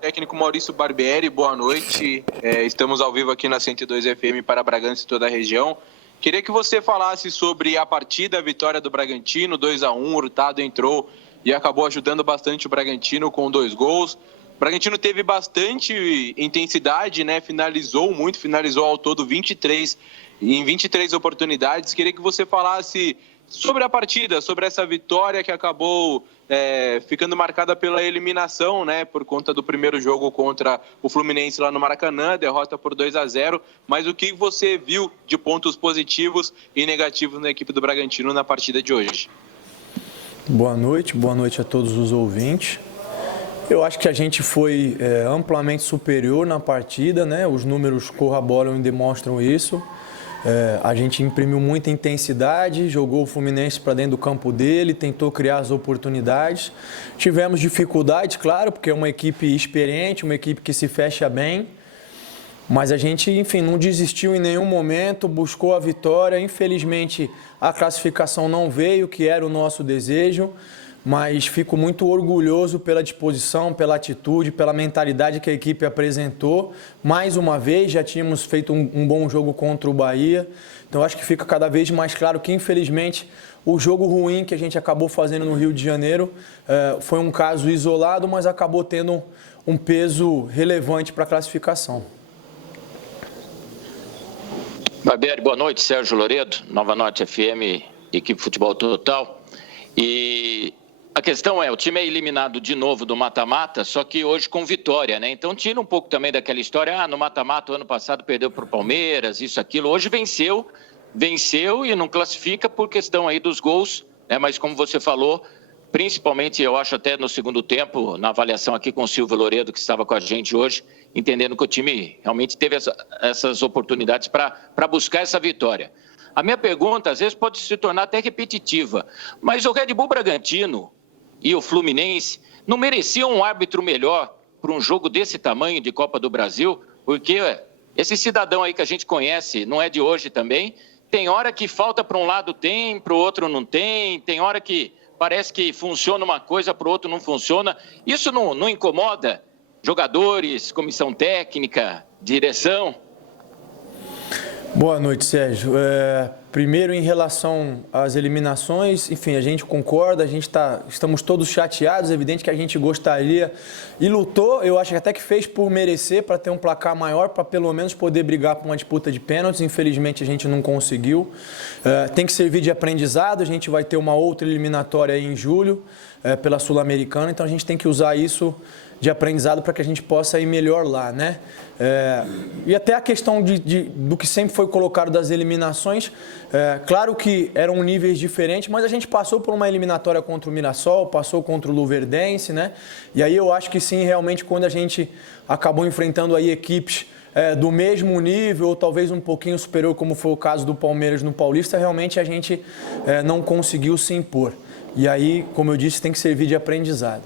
Técnico Maurício Barbieri, boa noite. Estamos ao vivo aqui na 102 FM para Bragança e toda a região. Queria que você falasse sobre a partida, a vitória do Bragantino, 2-1, o Hurtado entrou e acabou ajudando bastante o Bragantino com 2 gols. O Bragantino teve bastante intensidade, né? Finalizou ao todo 23 oportunidades. Queria que você falasse sobre a partida, sobre essa vitória que acabou ficando marcada pela eliminação, né, por conta do primeiro jogo contra o Fluminense lá no Maracanã, derrota por 2-0. Mas o que você viu de pontos positivos e negativos na equipe do Bragantino na partida de hoje? Boa noite a todos os ouvintes. Eu acho que a gente foi amplamente superior na partida, né? Os números corroboram e demonstram isso. A gente imprimiu muita intensidade, jogou o Fluminense para dentro do campo dele, tentou criar as oportunidades. Tivemos dificuldades, claro, porque é uma equipe experiente, uma equipe que se fecha bem. Mas a gente, enfim, não desistiu em nenhum momento, buscou a vitória. Infelizmente, a classificação não veio, que era o nosso desejo. Mas fico muito orgulhoso pela disposição, pela atitude, pela mentalidade que a equipe apresentou. Mais uma vez, já tínhamos feito um bom jogo contra o Bahia. Então, acho que fica cada vez mais claro que, infelizmente, o jogo ruim que a gente acabou fazendo no Rio de Janeiro foi um caso isolado, mas acabou tendo um peso relevante para a classificação. Barbieri, boa noite. Sérgio Loredo, Nova Norte FM, equipe Futebol Total. E a questão é, o time é eliminado de novo do mata-mata, só que hoje com vitória, né? Então tira um pouco também daquela história, no mata-mata o ano passado perdeu para o Palmeiras, isso, aquilo. Hoje venceu e não classifica por questão aí dos gols, né? Mas como você falou, principalmente eu acho até no segundo tempo, na avaliação aqui com o Silvio Loredo, que estava com a gente hoje, entendendo que o time realmente teve essas oportunidades para buscar essa vitória. A minha pergunta, às vezes, pode se tornar até repetitiva, mas o Red Bull Bragantino e o Fluminense não mereciam um árbitro melhor para um jogo desse tamanho de Copa do Brasil? Porque esse cidadão aí que a gente conhece, não é de hoje também, tem hora que falta para um lado tem, para o outro não tem hora que parece que funciona uma coisa, para o outro não funciona. Isso não incomoda jogadores, comissão técnica, direção? Boa noite, Sérgio. Primeiro, em relação às eliminações, enfim, a gente concorda, estamos todos chateados, é evidente que a gente gostaria e lutou, eu acho que até que fez por merecer, para ter um placar maior, para pelo menos poder brigar por uma disputa de pênaltis. Infelizmente, a gente não conseguiu. Tem que servir de aprendizado, a gente vai ter uma outra eliminatória aí em julho, pela Sul-Americana, então a gente tem que usar isso de aprendizado para que a gente possa ir melhor lá, né? E até a questão do que sempre foi colocado das eliminações, claro que eram níveis diferentes, mas a gente passou por uma eliminatória contra o Mirassol, passou contra o Luverdense, né? E aí eu acho que sim, realmente, quando a gente acabou enfrentando aí equipes do mesmo nível, ou talvez um pouquinho superior, como foi o caso do Palmeiras no Paulista, realmente a gente não conseguiu se impor. E aí, como eu disse, tem que servir de aprendizado.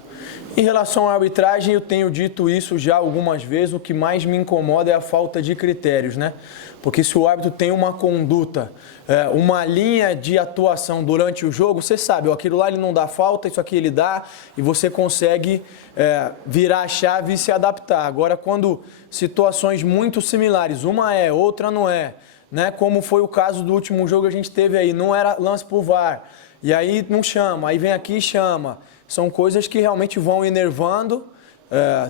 Em relação à arbitragem, eu tenho dito isso já algumas vezes, o que mais me incomoda é a falta de critérios, né? Porque se o árbitro tem uma conduta, uma linha de atuação durante o jogo, você sabe, aquilo lá ele não dá falta, isso aqui ele dá, e você consegue virar a chave e se adaptar. Agora, quando situações muito similares, uma outra não é, né? Como foi o caso do último jogo que a gente teve aí, não era lance por VAR, e aí não chama, aí vem aqui e chama. São coisas que realmente vão enervando,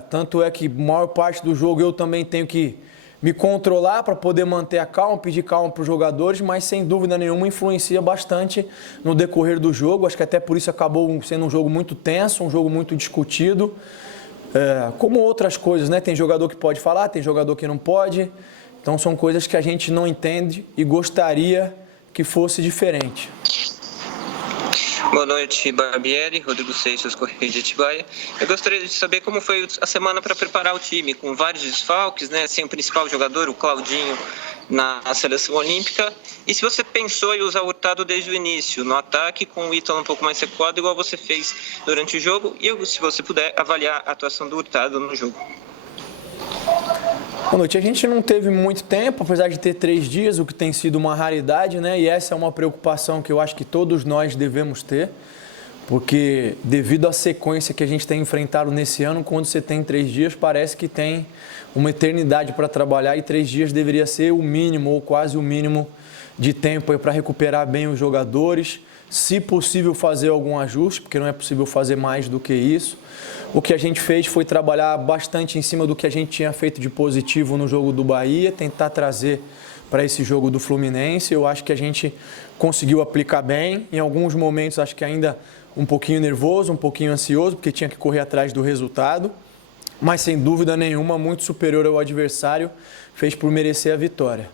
tanto é que a maior parte do jogo eu também tenho que me controlar para poder manter a calma, pedir calma para os jogadores, mas sem dúvida nenhuma influencia bastante no decorrer do jogo. Acho que até por isso acabou sendo um jogo muito tenso, um jogo muito discutido, como outras coisas, né? Tem jogador que pode falar, tem jogador que não pode, então são coisas que a gente não entende e gostaria que fosse diferente. Boa noite, Barbieri, Rodrigo Seixas, Correio de Atibaia. Eu gostaria de saber como foi a semana para preparar o time, com vários desfalques, né? Sem o principal jogador, o Claudinho, na seleção olímpica. E se você pensou em usar o Hurtado desde o início, no ataque, com o Ítalo um pouco mais recuado, igual você fez durante o jogo, e se você puder avaliar a atuação do Hurtado no jogo. Boa noite. A gente não teve muito tempo, apesar de ter 3 dias, o que tem sido uma raridade, né? E essa é uma preocupação que eu acho que todos nós devemos ter, porque devido à sequência que a gente tem enfrentado nesse ano, quando você tem 3 dias, parece que tem uma eternidade para trabalhar, e 3 dias deveria ser o mínimo ou quase o mínimo de tempo para recuperar bem os jogadores, se possível fazer algum ajuste, porque não é possível fazer mais do que isso. O que a gente fez foi trabalhar bastante em cima do que a gente tinha feito de positivo no jogo do Bahia, tentar trazer para esse jogo do Fluminense. Eu acho que a gente conseguiu aplicar bem. Em alguns momentos, acho que ainda um pouquinho nervoso, um pouquinho ansioso, porque tinha que correr atrás do resultado. Mas, sem dúvida nenhuma, muito superior ao adversário, fez por merecer a vitória.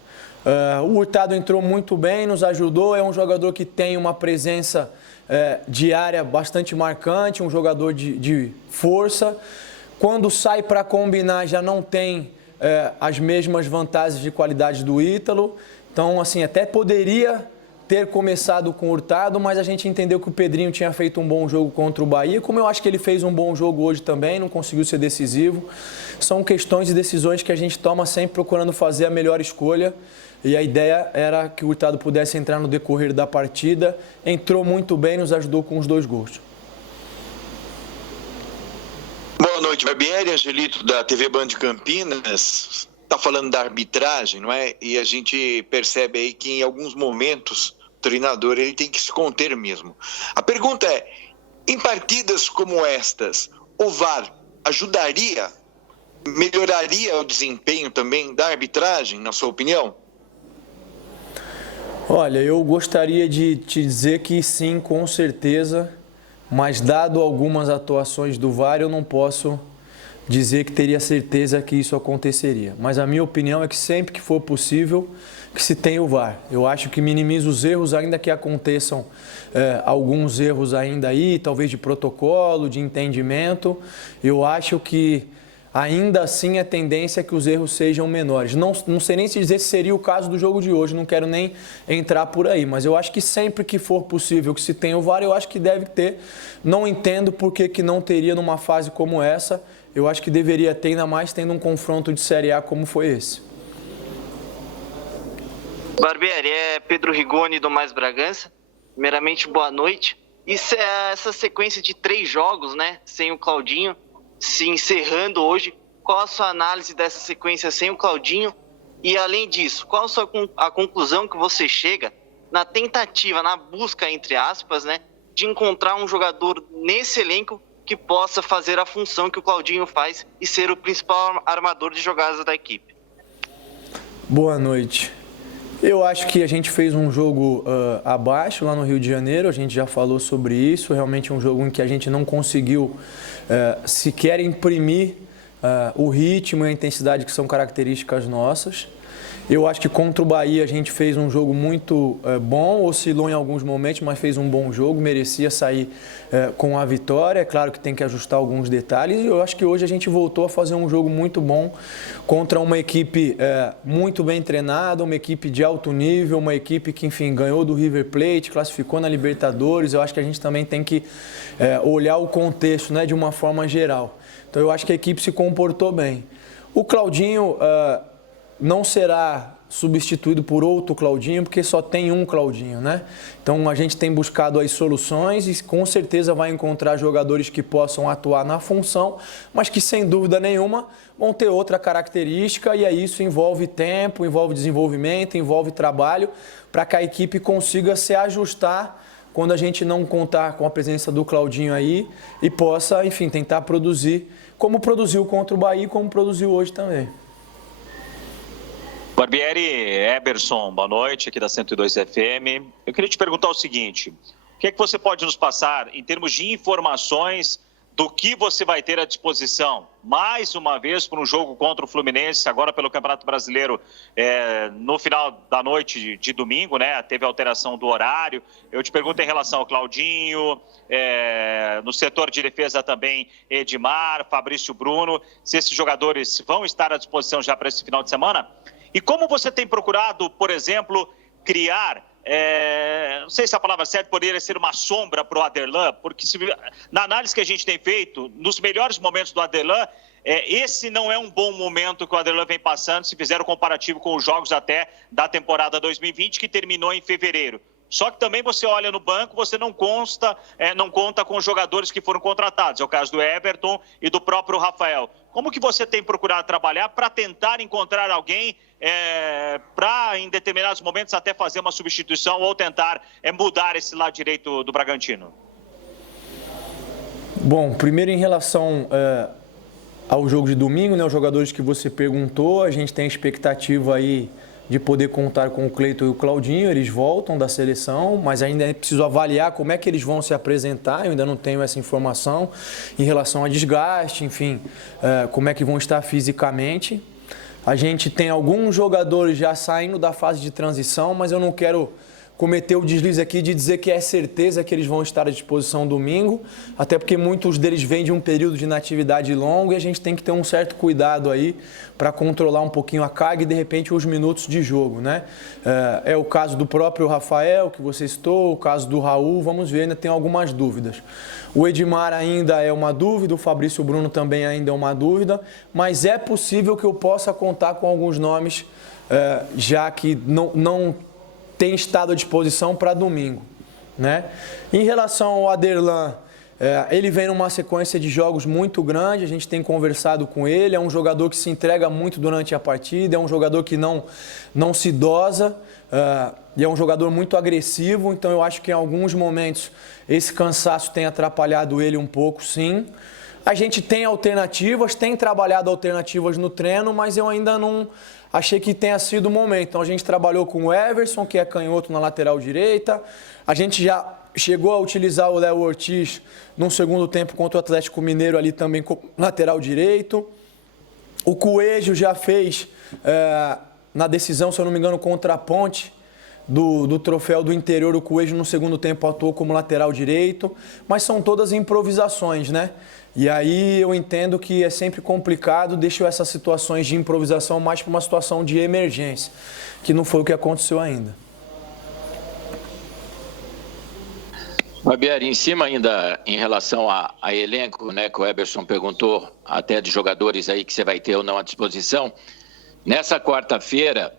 O Hurtado entrou muito bem, nos ajudou. É um jogador que tem uma presença diária bastante marcante, um jogador de força. Quando sai para combinar, já não tem as mesmas vantagens de qualidade do Ítalo. Então, assim, até poderia ter começado com o Hurtado, mas a gente entendeu que o Pedrinho tinha feito um bom jogo contra o Bahia, como eu acho que ele fez um bom jogo hoje também, não conseguiu ser decisivo. São questões e decisões que a gente toma sempre procurando fazer a melhor escolha, e a ideia era que o Hurtado pudesse entrar no decorrer da partida. Entrou muito bem, nos ajudou com os 2 gols. Boa noite, Barbieri, Angelito da TV Band Campinas. Está falando da arbitragem, não é? E a gente percebe aí que em alguns momentos o treinador ele tem que se conter mesmo. A pergunta é, em partidas como estas, o VAR ajudaria, melhoraria o desempenho também da arbitragem, na sua opinião? Olha, eu gostaria de te dizer que sim, com certeza, mas dado algumas atuações do VAR, eu não posso dizer que teria certeza que isso aconteceria. Mas a minha opinião é que sempre que for possível, que se tenha o VAR. Eu acho que minimiza os erros, ainda que aconteçam alguns erros ainda aí, talvez de protocolo, de entendimento. Eu acho que ainda assim a tendência é que os erros sejam menores. Não sei nem se dizer se seria o caso do jogo de hoje, não quero nem entrar por aí, mas eu acho que sempre que for possível que se tenha o VAR, eu acho que deve ter. Não entendo por que não teria numa fase como essa. Eu acho que deveria ter, ainda mais tendo um confronto de Série A como foi esse. Barbieri, é Pedro Rigoni do Mais Bragança. Primeiramente, boa noite. E essa sequência de 3 jogos, né, sem o Claudinho, se encerrando hoje, qual a sua análise dessa sequência sem o Claudinho? E além disso, qual a conclusão que você chega na tentativa, na busca, entre aspas, né, de encontrar um jogador nesse elenco que possa fazer a função que o Claudinho faz e ser o principal armador de jogadas da equipe? Boa noite. Eu acho que a gente fez um jogo abaixo lá no Rio de Janeiro, a gente já falou sobre isso, realmente um jogo em que a gente não conseguiu sequer imprimir o ritmo e a intensidade que são características nossas. Eu acho que contra o Bahia a gente fez um jogo muito bom, oscilou em alguns momentos, mas fez um bom jogo, merecia sair com a vitória. É claro que tem que ajustar alguns detalhes, e eu acho que hoje a gente voltou a fazer um jogo muito bom contra uma equipe muito bem treinada, uma equipe de alto nível, uma equipe que, enfim, ganhou do River Plate, classificou na Libertadores. Eu acho que a gente também tem que olhar o contexto, né, de uma forma geral. Então eu acho que a equipe se comportou bem. O Claudinho não será substituído por outro Claudinho, porque só tem um Claudinho, né? Então a gente tem buscado as soluções e com certeza vai encontrar jogadores que possam atuar na função, mas que sem dúvida nenhuma vão ter outra característica, e aí isso envolve tempo, envolve desenvolvimento, envolve trabalho, para que a equipe consiga se ajustar quando a gente não contar com a presença do Claudinho aí e possa, enfim, tentar produzir como produziu contra o Bahia e como produziu hoje também. Barbieri, Eberson, boa noite, aqui da 102 FM. Eu queria te perguntar o seguinte, o que é que você pode nos passar em termos de informações do que você vai ter à disposição, mais uma vez, para um jogo contra o Fluminense, agora pelo Campeonato Brasileiro, no final da noite de domingo, né? Teve alteração do horário. Eu te pergunto em relação ao Claudinho, no setor de defesa também, Edmar, Fabrício Bruno, se esses jogadores vão estar à disposição já para esse final de semana. E como você tem procurado, por exemplo, criar, não sei se a palavra certa poderia ser uma sombra para o Aderlan, porque na análise que a gente tem feito, nos melhores momentos do Aderlan, esse não é um bom momento que o Aderlan vem passando, se fizer o comparativo com os jogos até da temporada 2020, que terminou em fevereiro. Só que também você olha no banco, você não conta com os jogadores que foram contratados. É o caso do Everton e do próprio Rafael. Como que você tem procurado trabalhar para tentar encontrar alguém para, em determinados momentos, até fazer uma substituição ou tentar mudar esse lado direito do Bragantino? Bom, primeiro em relação ao jogo de domingo, né, os jogadores que você perguntou, a gente tem expectativa aí de poder contar com o Cleiton e o Claudinho, eles voltam da seleção, mas ainda é preciso avaliar como é que eles vão se apresentar, eu ainda não tenho essa informação em relação a desgaste, enfim, como é que vão estar fisicamente. A gente tem alguns jogadores já saindo da fase de transição, mas eu não quero cometer o deslize aqui de dizer que é certeza que eles vão estar à disposição domingo, até porque muitos deles vêm de um período de inatividade longo e a gente tem que ter um certo cuidado aí para controlar um pouquinho a carga e, de repente, os minutos de jogo, né? É o caso do próprio Rafael, que você citou, o caso do Raul, vamos ver, ainda tem algumas dúvidas. O Edmar ainda é uma dúvida, o Fabrício Bruno também ainda é uma dúvida, mas é possível que eu possa contar com alguns nomes, já que não tem estado à disposição para domingo, né? Em relação ao Aderlan, ele vem numa sequência de jogos muito grande, a gente tem conversado com ele, é um jogador que se entrega muito durante a partida, é um jogador que não se dosa, e é um jogador muito agressivo, então eu acho que em alguns momentos esse cansaço tem atrapalhado ele um pouco, sim. A gente tem alternativas, tem trabalhado alternativas no treino, mas eu ainda não achei que tenha sido o momento. Então a gente trabalhou com o Everson, que é canhoto na lateral direita. A gente já chegou a utilizar o Léo Ortiz num segundo tempo contra o Atlético Mineiro ali também com lateral direito. O Coelho já fez na decisão, se eu não me engano, contra a Ponte do troféu do interior, o Coelho no segundo tempo atuou como lateral direito, mas são todas improvisações, né? E aí eu entendo que é sempre complicado, deixo essas situações de improvisação mais para uma situação de emergência, que não foi o que aconteceu ainda. Barbieri, em cima ainda em relação a elenco, né, que o Eberson perguntou até de jogadores aí que você vai ter ou não à disposição, nessa quarta-feira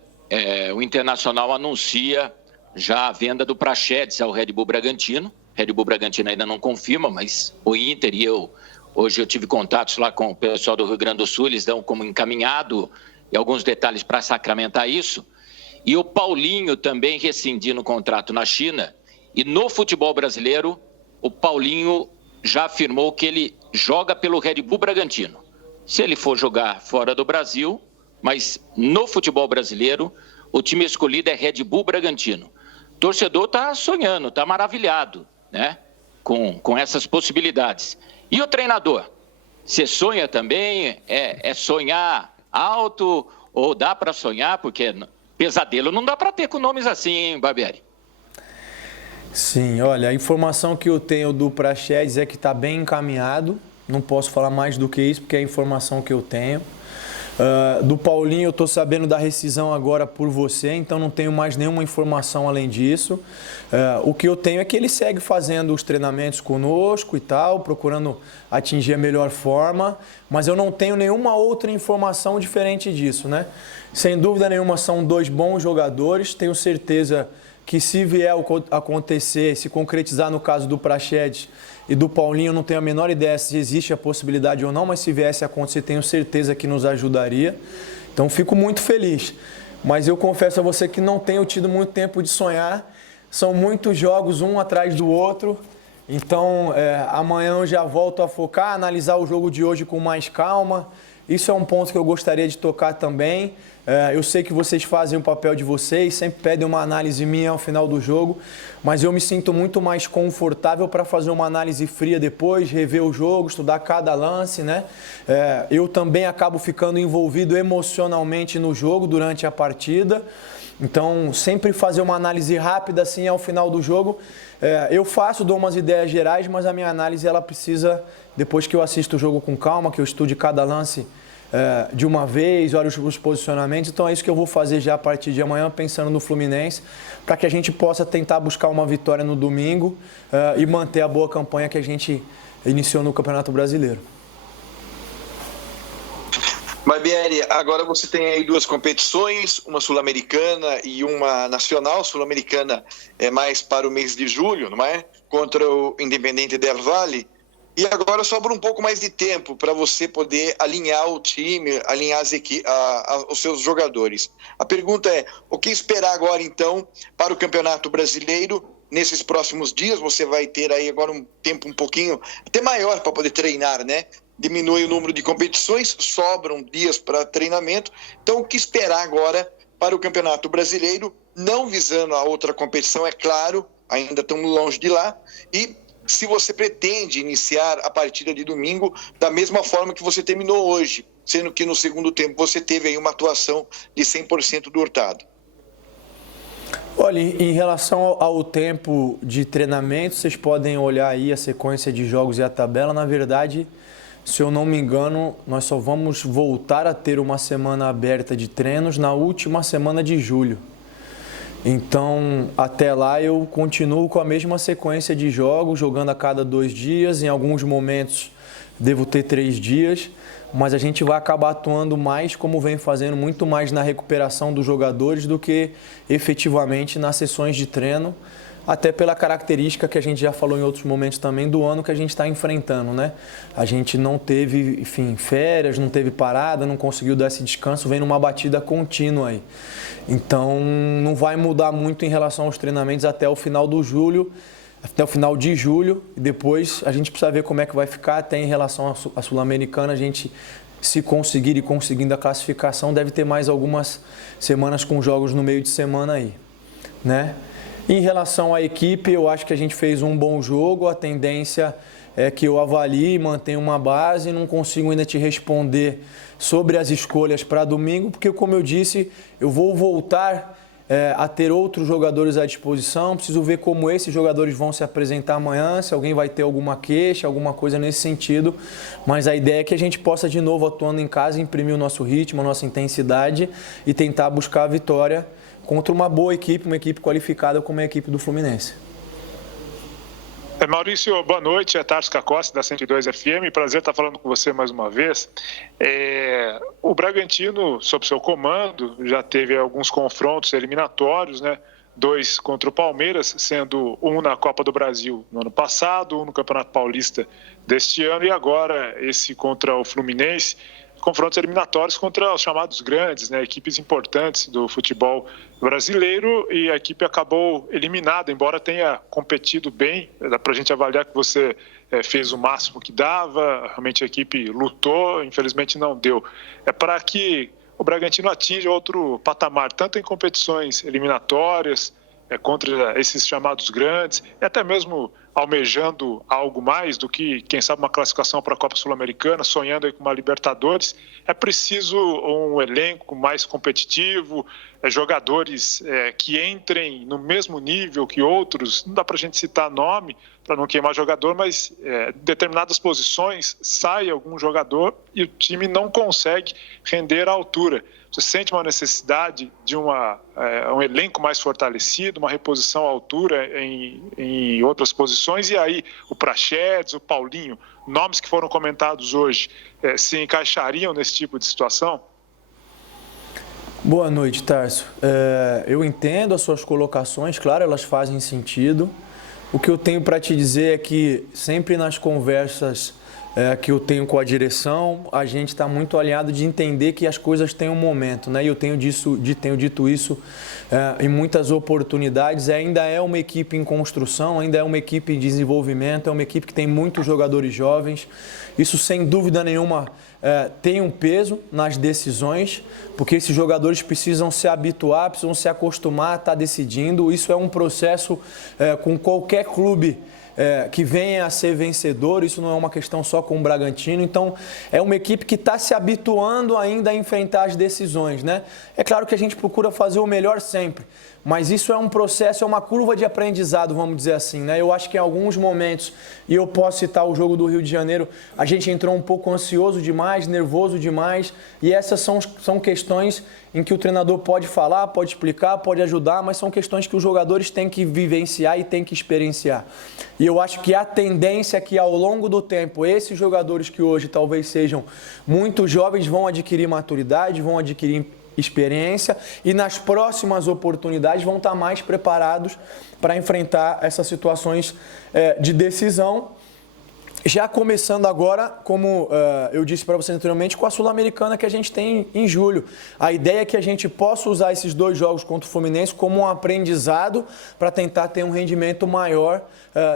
o Internacional anuncia já a venda do Praxedes ao Red Bull Bragantino. Red Bull Bragantino ainda não confirma, mas o Inter e hoje eu tive contatos lá com o pessoal do Rio Grande do Sul, eles dão como encaminhado e alguns detalhes para sacramentar isso. E o Paulinho também rescindindo o contrato na China. E no futebol brasileiro, o Paulinho já afirmou que ele joga pelo Red Bull Bragantino. Se ele for jogar fora do Brasil, mas no futebol brasileiro, o time escolhido é Red Bull Bragantino. O torcedor está sonhando, está maravilhado, né, com essas possibilidades. E o treinador? Você sonha também? É sonhar alto ou dá para sonhar? Porque pesadelo não dá para ter com nomes assim, hein, Barbieri? Sim, olha, a informação que eu tenho do Praxedes é que está bem encaminhado. Não posso falar mais do que isso, porque é a informação que eu tenho. Do Paulinho eu estou sabendo da rescisão agora por você, então não tenho mais nenhuma informação além disso. O que eu tenho é que ele segue fazendo os treinamentos conosco e tal, procurando atingir a melhor forma, mas eu não tenho nenhuma outra informação diferente disso, né? Sem dúvida nenhuma são dois bons jogadores, tenho certeza que se vier a acontecer, se concretizar no caso do Praxedes e do Paulinho, eu não tenho a menor ideia se existe a possibilidade ou não, mas se viesse a acontecer, tenho certeza que nos ajudaria. Então, fico muito feliz. Mas eu confesso a você que não tenho tido muito tempo de sonhar. São muitos jogos, um atrás do outro. Então, amanhã eu já volto a focar, analisar o jogo de hoje com mais calma. Isso é um ponto que eu gostaria de tocar também. Eu sei que vocês fazem o papel de vocês, sempre pedem uma análise minha ao final do jogo, mas eu me sinto muito mais confortável para fazer uma análise fria depois, rever o jogo, estudar cada lance, né? Eu também acabo ficando envolvido emocionalmente no jogo durante a partida, então sempre fazer uma análise rápida assim ao final do jogo. Eu dou umas ideias gerais, mas a minha análise ela precisa, depois que eu assisto o jogo com calma, que eu estude cada lance de uma vez, olho os posicionamentos. Então é isso que eu vou fazer já a partir de amanhã, pensando no Fluminense, para que a gente possa tentar buscar uma vitória no domingo e manter a boa campanha que a gente iniciou no Campeonato Brasileiro. Barbieri, agora você tem aí duas competições, uma sul-americana e uma nacional. Sul-americana é mais para o mês de julho, não é? Contra o Independiente del Valle. E agora sobra um pouco mais de tempo para você poder alinhar o time, alinhar os seus jogadores. A pergunta é, o que esperar agora então para o Campeonato Brasileiro? Nesses próximos dias você vai ter aí agora um tempo um pouquinho até maior para poder treinar, né? Diminui o número de competições, sobram dias para treinamento. Então, o que esperar agora para o Campeonato Brasileiro, não visando a outra competição, é claro, ainda estamos longe de lá, e se você pretende iniciar a partida de domingo da mesma forma que você terminou hoje, sendo que no segundo tempo você teve aí uma atuação de 100% do Hurtado. Olha, em relação ao tempo de treinamento, vocês podem olhar aí a sequência de jogos e a tabela. Na verdade, se eu não me engano, nós só vamos voltar a ter uma semana aberta de treinos na última semana de julho. Então, até lá eu continuo com a mesma sequência de jogos, jogando a cada 2 dias. Em alguns momentos devo ter 3 dias, mas a gente vai acabar atuando mais, como vem fazendo, muito mais na recuperação dos jogadores do que efetivamente nas sessões de treino, até pela característica que a gente já falou em outros momentos também do ano que a gente está enfrentando, né? A gente não teve, enfim, férias, não teve parada, não conseguiu dar esse descanso, vem numa batida contínua aí. Então, não vai mudar muito em relação aos treinamentos até o final de julho, e depois a gente precisa ver como é que vai ficar. Até em relação à Sul-Americana, a gente, se conseguir e conseguindo a classificação, deve ter mais algumas semanas com jogos no meio de semana aí, né? Em relação à equipe, eu acho que a gente fez um bom jogo. A tendência é que eu avalie e mantenha uma base. Não consigo ainda te responder sobre as escolhas para domingo, porque, como eu disse, eu vou voltar a ter outros jogadores à disposição. Preciso ver como esses jogadores vão se apresentar amanhã, se alguém vai ter alguma queixa, alguma coisa nesse sentido. Mas a ideia é que a gente possa, de novo, atuando em casa, imprimir o nosso ritmo, a nossa intensidade e tentar buscar a vitória contra uma boa equipe, uma equipe qualificada como a equipe do Fluminense. Maurício, boa noite. É Tarso Cacossi, da 102 FM. Prazer estar falando com você mais uma vez. O Bragantino, sob seu comando, já teve alguns confrontos eliminatórios, né? 2 contra o Palmeiras, sendo um na Copa do Brasil no ano passado, um no Campeonato Paulista deste ano e agora esse contra o Fluminense. Confrontos eliminatórios contra os chamados grandes, né, equipes importantes do futebol brasileiro, e a equipe acabou eliminada, embora tenha competido bem. Dá para a gente avaliar que você fez o máximo que dava, realmente a equipe lutou, infelizmente não deu. É para que o Bragantino atinja outro patamar, tanto em competições eliminatórias, contra esses chamados grandes, e até mesmo almejando algo mais do que, quem sabe, uma classificação para a Copa Sul-Americana, sonhando aí com uma Libertadores. É preciso um elenco mais competitivo, jogadores que entrem no mesmo nível que outros. Não dá para a gente citar nome para não queimar jogador, mas em determinadas posições sai algum jogador e o time não consegue render à altura. Você sente uma necessidade de um elenco mais fortalecido, uma reposição à altura em outras posições, e aí o Praxedes, o Paulinho, nomes que foram comentados hoje, se encaixariam nesse tipo de situação? Boa noite, Tarso. Eu entendo as suas colocações, claro, elas fazem sentido. O que eu tenho para te dizer é que sempre nas conversas que eu tenho com a direção, a gente está muito alinhado de entender que as coisas têm um momento, né? E eu tenho dito isso em muitas oportunidades. Ainda é uma equipe em construção, ainda é uma equipe em desenvolvimento, é uma equipe que tem muitos jogadores jovens. Isso, sem dúvida nenhuma, tem um peso nas decisões, porque esses jogadores precisam se habituar, precisam se acostumar a estar decidindo. Isso é um processo com qualquer clube que venha a ser vencedor. Isso não é uma questão só com o Bragantino. Então, é uma equipe que está se habituando ainda a enfrentar as decisões, né? É claro que a gente procura fazer o melhor sempre, mas isso é um processo, é uma curva de aprendizado, vamos dizer assim, né? Eu acho que em alguns momentos, e eu posso citar o jogo do Rio de Janeiro, a gente entrou um pouco ansioso demais. demais, nervoso demais, e essas são questões em que o treinador pode falar, pode explicar, pode ajudar, mas são questões que os jogadores têm que vivenciar e têm que experienciar. E eu acho que a tendência é que ao longo do tempo, esses jogadores que hoje talvez sejam muito jovens vão adquirir maturidade, vão adquirir experiência e nas próximas oportunidades vão estar mais preparados para enfrentar essas situações de decisão. Já começando agora, como eu disse para você anteriormente, com a Sul-Americana que a gente tem em julho. A ideia é que a gente possa usar esses 2 jogos contra o Fluminense como um aprendizado para tentar ter um rendimento maior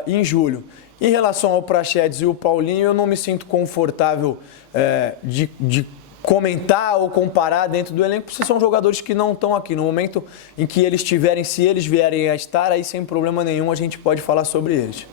em julho. Em relação ao Praxedes e o Paulinho, eu não me sinto confortável de comentar ou comparar dentro do elenco, porque são jogadores que não estão aqui. No momento em que eles estiverem, se eles vierem a estar, aí sem problema nenhum a gente pode falar sobre eles.